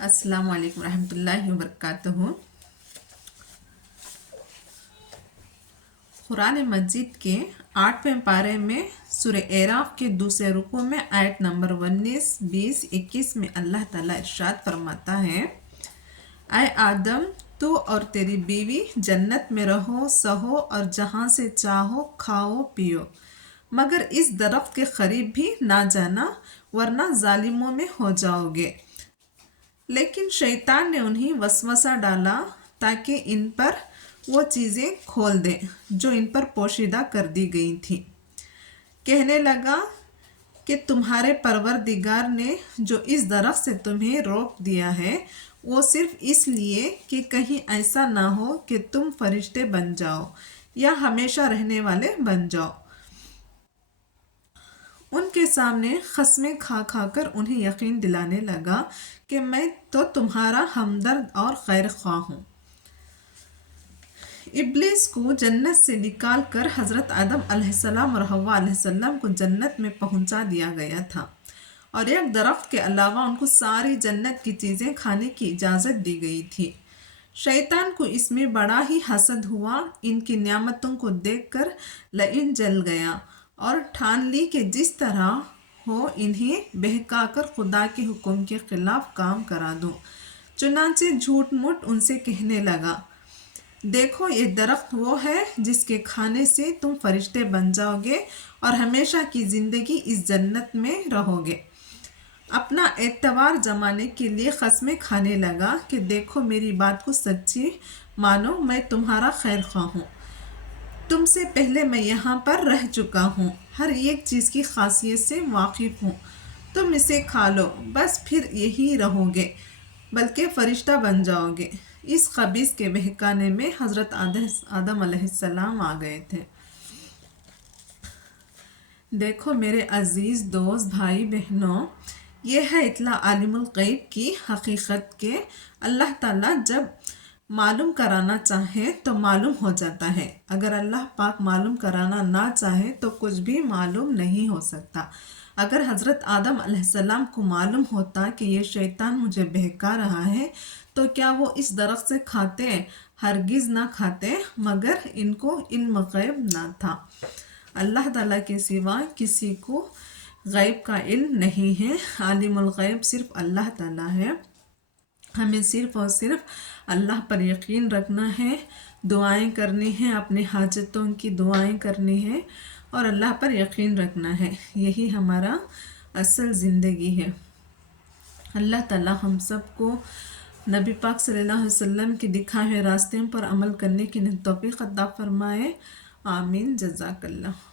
السلام علیکم ورحمۃ اللہ وبرکاتہ۔ قرآن مجید کے 8ویں پارے میں سورہ اعراف کے دوسرے رکوع میں آیت نمبر 19، 20، 21 میں اللہ تعالیٰ ارشاد فرماتا ہے: اے آدم، تو اور تیری بیوی جنت میں رہو، سہو اور جہاں سے چاہو کھاؤ پیو، مگر اس درخت کے قریب بھی نہ جانا ورنہ ظالموں میں ہو جاؤ گے۔ لیکن شیطان نے انہیں وسوسہ ڈالا تاکہ ان پر وہ چیزیں کھول دے جو ان پر پوشیدہ کر دی گئی تھیں۔ کہنے لگا کہ تمہارے پروردگار نے جو اس درخت سے تمہیں روک دیا ہے وہ صرف اس لیے کہ کہیں ایسا نہ ہو کہ تم فرشتے بن جاؤ یا ہمیشہ رہنے والے بن جاؤ۔ ان کے سامنے قسمیں کھا کھا کر انہیں یقین دلانے لگا کہ میں تو تمہارا ہمدرد اور خیر خواہ ہوں۔ ابلیس کو جنت سے نکال کر حضرت آدم علیہ السلام اور حوا علیہ السلام کو جنت میں پہنچا دیا گیا تھا، اور ایک درخت کے علاوہ ان کو ساری جنت کی چیزیں کھانے کی اجازت دی گئی تھی۔ شیطان کو اس میں بڑا ہی حسد ہوا، ان کی نعمتوں کو دیکھ کر لعن جل گیا اور ٹھان لی کہ جس طرح ہو انہیں بہکا کر خدا کے حکم کے خلاف کام کرا دوں۔ چنانچہ جھوٹ موٹ ان سے کہنے لگا: دیکھو، یہ درخت وہ ہے جس کے کھانے سے تم فرشتے بن جاؤ گے اور ہمیشہ کی زندگی اس جنت میں رہو گے۔ اپنا اعتبار جمانے کے لیے قسمیں کھانے لگا کہ دیکھو، میری بات کو سچی مانو، میں تمہارا خیر خواہ ہوں، تم سے پہلے میں یہاں پر رہ چکا ہوں، ہر ایک چیز کی خاصیت سے واقف ہوں، تم اسے کھا لو، بس پھر یہی رہو گے بلکہ فرشتہ بن جاؤ گے۔ اس خبیث کے بہکانے میں حضرت آدم علیہ السلام آ گئے تھے۔ دیکھو میرے عزیز دوست بھائی بہنوں، یہ ہے اطلاع عالم الغیب کی حقیقت کہ اللہ تعالیٰ جب معلوم کرانا چاہے تو معلوم ہو جاتا ہے، اگر اللہ پاک معلوم کرانا نہ چاہے تو کچھ بھی معلوم نہیں ہو سکتا۔ اگر حضرت آدم علیہ السلام کو معلوم ہوتا کہ یہ شیطان مجھے بہکا رہا ہے تو کیا وہ اس درخت سے کھاتے؟ ہرگز نہ کھاتے، مگر ان کو علم غیب نہ تھا۔ اللہ تعالیٰ کے سوا کسی کو غیب کا علم نہیں ہے، عالم الغیب صرف اللہ تعالیٰ ہے۔ ہمیں صرف اور صرف اللہ پر یقین رکھنا ہے، دعائیں کرنی ہیں، اپنے حاجتوں کی دعائیں کرنی ہے اور اللہ پر یقین رکھنا ہے، یہی ہمارا اصل زندگی ہے۔ اللہ تعالیٰ ہم سب کو نبی پاک صلی اللہ علیہ وسلم کے دکھائے ہوئے راستوں پر عمل کرنے کی توفیق عطا فرمائے، آمین، جزاک اللہ۔